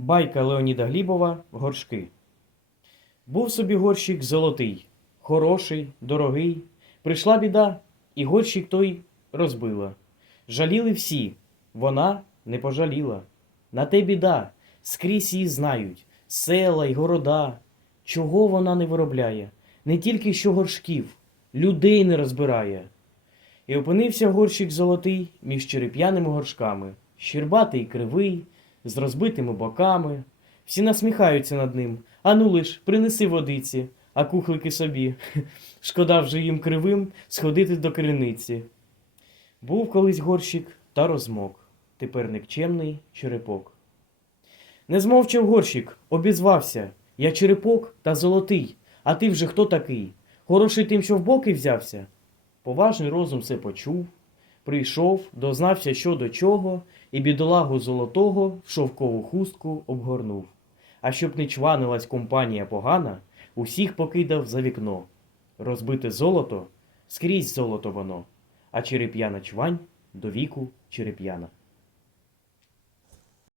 Байка Леоніда Глібова Горшки. Був собі горщик золотий, хороший, дорогий. Прийшла біда, і горщик той розбила. Жаліли всі, вона не пожаліла. На те біда, скрізь її знають, села й города. Чого вона не виробляє? Не тільки що горшків, людей не розбирає. І опинився горщик золотий між череп'яними горшками, щербатий кривий, з розбитими боками. Всі насміхаються над ним. Ану лиш, принеси водиці, а кухлики собі. Шкода вже їм кривим сходити до криниці. Був колись горщик та розмок, тепер никчемний черепок. Не змовчав горщик, обізвався. Я черепок та золотий, а ти вже хто такий? Хороший тим, що в боки взявся. Поважний розум все почув, прийшов, дознався, що до чого, і бідолагу золотого в шовкову хустку обгорнув. А щоб не чванилась компанія погана, усіх покидав за вікно. Розбите золото скрізь золото воно, а череп'яна чвань до віку череп'яна.